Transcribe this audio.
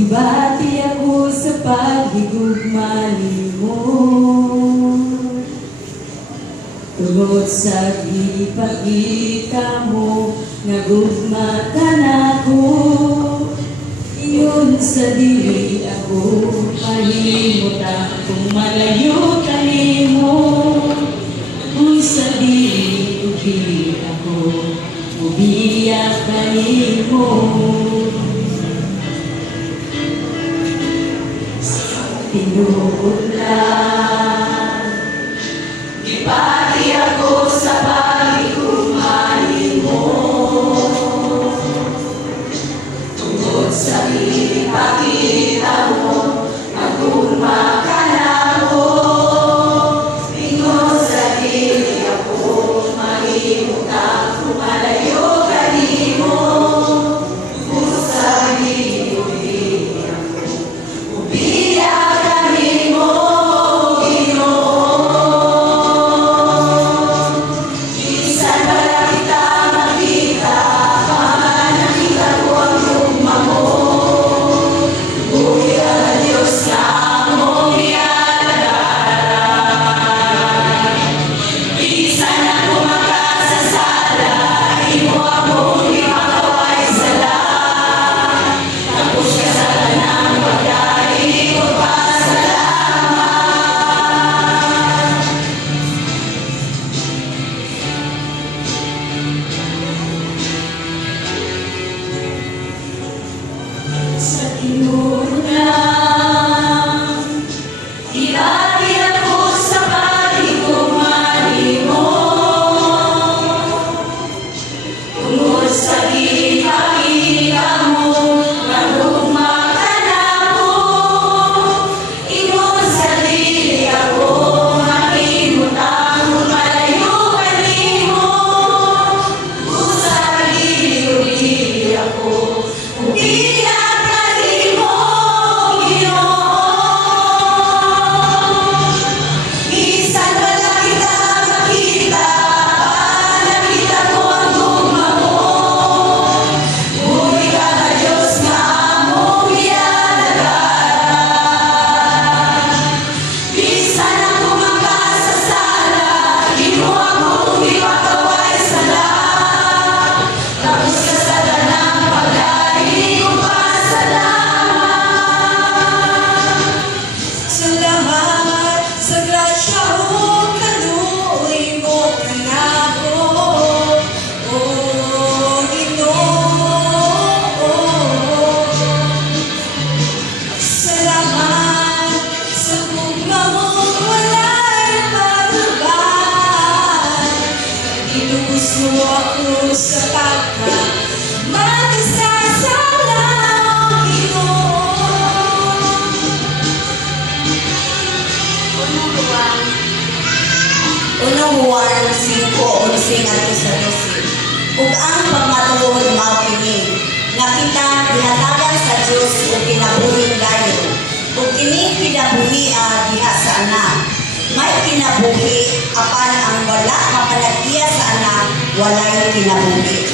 Gibati ako sa paghigugma nimo, tungod sa gipakita mo nga gugma ka nako. Iyon sa dili ako mahimutang kung malayo ka nimo. Kung sa dili ubi ako ubiyak ka nimo. Tinuod lang, gibati ako sa paghigugma nimo, tungod sa ipakita mo magugma ka nako. Ingon sa dili ako mahimutang kung malayo ka nimo. Kung sa dili ubi ako ubiyak sa tinuod lang, gibati ako sa paghigugma nimo, tungod sa ipakita mo magugma ka nako. Ingon sa dili ako mahimutang kung malayo ka nimo. Kung sa dili ubi ako ubiyak gusto ako sa pagka magsasalang Ginoo. Unang Juan 5:11 at 12. Ug ang pagmatuod mao kini, nga kita ginatagan sa Dios ug kinabuhi dayon. Ug kini kinabuhia diha sa anak. May kinabuhi apan ang wala mapalagya sa anak walay kinabuhi.